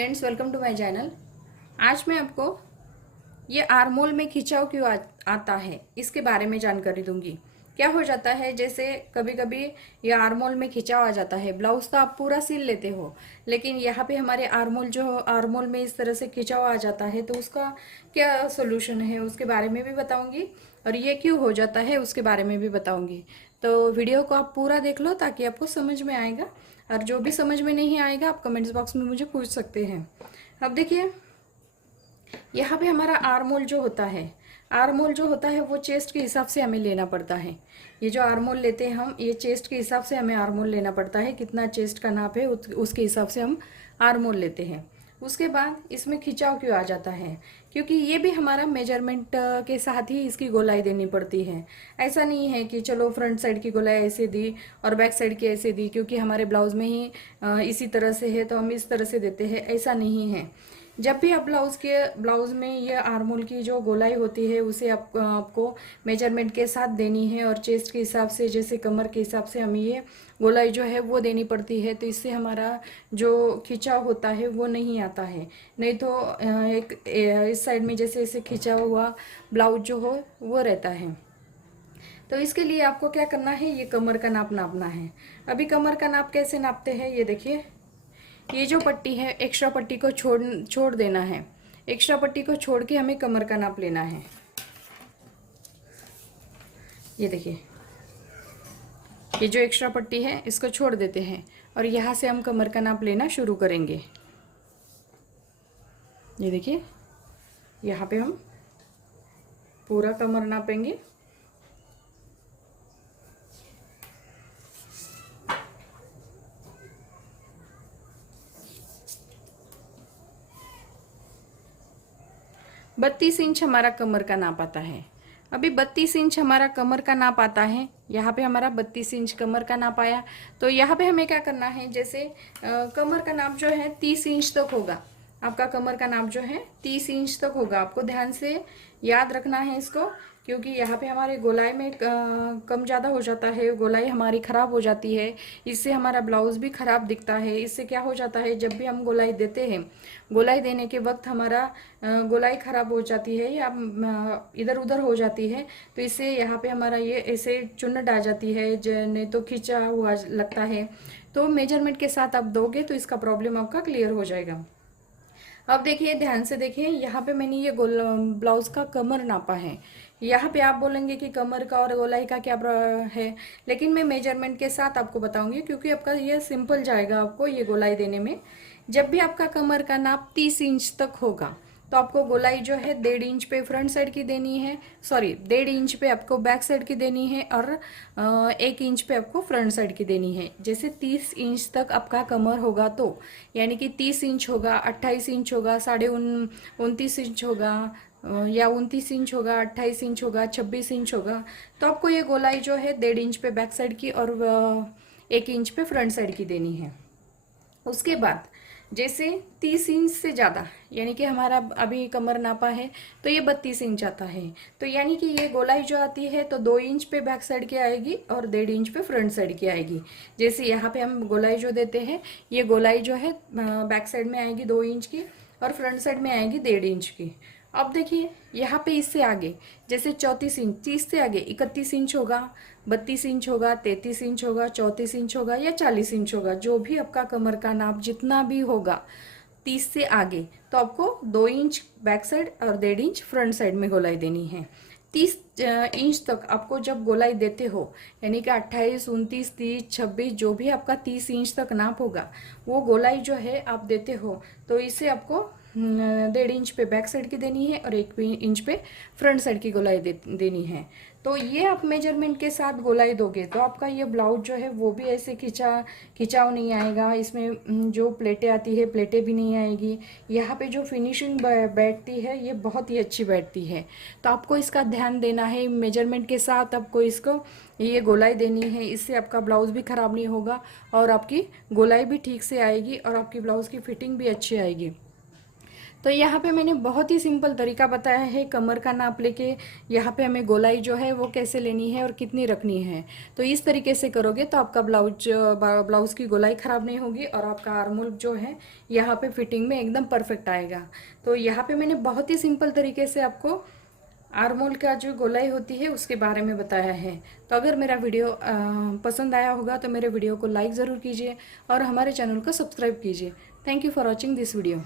Friends, welcome to my channel. आज मैं आपको ये आर्मोल में खिंचाव क्यों आता है इसके बारे में जानकारी दूंगी। क्या हो जाता है, जैसे कभी कभी ये आर्मोल में खिंचाव आ जाता है। ब्लाउज तो आप पूरा सिल लेते हो, लेकिन यहाँ पे हमारे आर्मोल में इस तरह से खिंचाव आ जाता है, तो उसका क्या सोल्यूशन है उसके बारे में भी बताऊंगी, और ये क्यों हो जाता है उसके बारे में भी बताऊंगी। तो वीडियो को आप पूरा देख लो ताकि आपको समझ में आएगा, और जो भी समझ में नहीं आएगा आप कमेंट्स बॉक्स में मुझे पूछ सकते हैं। अब देखिए, यहाँ पे हमारा आर्मोल जो होता है, आर्मोल जो होता है वो चेस्ट के हिसाब से हमें लेना पड़ता है। ये जो आर्मोल लेते हैं हम, ये चेस्ट के हिसाब से हमें आर्मोल लेना पड़ता है। कितना चेस्ट का नाप है उसके हिसाब से हम आर्मोल लेते हैं। उसके बाद इसमें खिंचाव क्यों आ जाता है, क्योंकि ये भी हमारा मेजरमेंट के साथ ही इसकी गोलाई देनी पड़ती है। ऐसा नहीं है कि चलो फ्रंट साइड की गोलाई ऐसे दी और बैक साइड की ऐसे दी, क्योंकि हमारे ब्लाउज में ही इसी तरह से है तो हम इस तरह से देते हैं, ऐसा नहीं है। जब भी आप ब्लाउज में ये आर्मोल की जो गोलाई होती है उसे आपको मेजरमेंट के साथ देनी है, और चेस्ट के हिसाब से, जैसे कमर के हिसाब से हमें ये गोलाई जो है वो देनी पड़ती है। तो इससे हमारा जो खिंचाव होता है वो नहीं आता है। नहीं तो इस साइड में जैसे ऐसे खिंचा हुआ ब्लाउज जो हो वो रहता है। तो इसके लिए आपको क्या करना है, ये कमर का नाप नापना है। अभी कमर का नाप कैसे नापते हैं, ये देखिए। ये जो पट्टी है, एक्स्ट्रा पट्टी को छोड़ देना है। एक्स्ट्रा पट्टी को छोड़ के हमें कमर का नाप लेना है। ये देखिए, ये जो एक्स्ट्रा पट्टी है इसको छोड़ देते हैं, और यहाँ से हम कमर का नाप लेना शुरू करेंगे। ये देखिए, यहाँ पे हम पूरा कमर नापेंगे। बत्तीस इंच हमारा कमर का नाप आता है। अभी 32 इंच हमारा कमर का नाप आता है। यहाँ पे हमारा 32 इंच कमर का नाप आया। तो यहाँ पे हमें क्या करना है, जैसे कमर का नाप जो है 30 इंच तक होगा। आपका कमर का नाप जो है 30 इंच तक होगा। आपको ध्यान से याद रखना है इसको, क्योंकि यहाँ पे हमारे गोलाई में कम ज़्यादा हो जाता है, गोलाई हमारी ख़राब हो जाती है। इससे हमारा ब्लाउज भी ख़राब दिखता है। इससे क्या हो जाता है, जब भी हम गोलाई देते हैं, गोलाई देने के वक्त हमारा गोलाई ख़राब हो जाती है या इधर उधर हो जाती है। तो इससे यहाँ पे हमारा ये ऐसे चुन्नट आ जाती है, नहीं तो खिंचा हुआ लगता है। तो मेजरमेंट के साथ आप दोगे तो इसका प्रॉब्लम आपका क्लियर हो जाएगा। अब देखिए, ध्यान से देखिए, यहाँ पे मैंने ये ब्लाउज का कमर नापा है। यहाँ पे आप बोलेंगे कि कमर का और गोलाई का क्या है, लेकिन मैं मेजरमेंट के साथ आपको बताऊंगी, क्योंकि आपका ये सिंपल जाएगा आपको ये गोलाई देने में। जब भी आपका कमर का नाप 30 इंच तक होगा तो आपको गोलाई जो है 1.5 इंच पे फ्रंट साइड की देनी है, सॉरी 1.5 इंच पे आपको बैक साइड की देनी है, और 1 इंच पे आपको फ्रंट साइड की देनी है। जैसे 30 इंच तक आपका कमर होगा, तो यानी कि 30 इंच होगा, 28 इंच होगा, 29 इंच होगा, या 29 इंच होगा, 28 इंच होगा, 26 इंच होगा, तो आपको ये गोलाई जो है 1.5 इंच पे बैक साइड की और 1 इंच पे फ्रंट साइड की देनी है। उसके बाद जैसे 30 इंच से ज़्यादा, यानी कि हमारा अभी कमर नापा है तो ये 32 इंच आता है, तो यानी कि ये गोलाई जो आती है तो 2 इंच पे बैक साइड की आएगी और 1.5 इंच पे फ्रंट साइड की आएगी। जैसे यहाँ पे हम गोलाई जो देते हैं, ये गोलाई जो है बैक साइड में आएगी 2 इंच की, और फ्रंट साइड में आएगी 1.5 इंच की। अब देखिए, यहाँ पे इससे आगे जैसे 34 इंच, 30 से आगे 31 इंच होगा, 32 इंच होगा, 33 इंच होगा, 34 इंच होगा, या 40 इंच होगा। जो भी आपका कमर का नाप जितना भी होगा 30 से आगे, तो आपको 2 इंच बैक साइड और 1.5 इंच फ्रंट साइड में गोलाई देनी है। 30 इंच तक आपको जब गोलाई देते हो, यानी कि 28, 29, 30, 26, जो भी आपका 30 इंच तक नाप होगा, वो गोलाई जो है आप देते हो, तो इसे आपको 1.5 इंच पे बैक साइड की देनी है और 1 इंच पे फ्रंट साइड की गोलाई देनी है। तो ये आप मेजरमेंट के साथ गोलाई दोगे तो आपका ये ब्लाउज जो है वो भी ऐसे खिंचाव नहीं आएगा। इसमें जो प्लेटें आती है, प्लेटें भी नहीं आएगी। यहाँ पे जो फिनिशिंग बैठती है ये बहुत ही अच्छी बैठती है। तो आपको इसका ध्यान देना है, मेजरमेंट के साथ आपको इसको ये गोलाई देनी है। इससे आपका ब्लाउज भी ख़राब नहीं होगा, और आपकी गोलाई भी ठीक से आएगी, और आपकी ब्लाउज की फिटिंग भी अच्छी आएगी। तो यहाँ पे मैंने बहुत ही सिंपल तरीका बताया है कमर का नाप लेके यहाँ पे हमें गोलाई जो है वो कैसे लेनी है और कितनी रखनी है। तो इस तरीके से करोगे तो आपका ब्लाउज की गोलाई ख़राब नहीं होगी और आपका आर्मोल जो है यहाँ पे फिटिंग में एकदम परफेक्ट आएगा। तो यहाँ पे मैंने बहुत ही सिंपल तरीके से आपको आर्मोल का जो गोलाई होती है उसके बारे में बताया है। तो अगर मेरा वीडियो पसंद आया होगा तो मेरे वीडियो को लाइक ज़रूर कीजिए और हमारे चैनल को सब्सक्राइब कीजिए। Thank you for watching this video.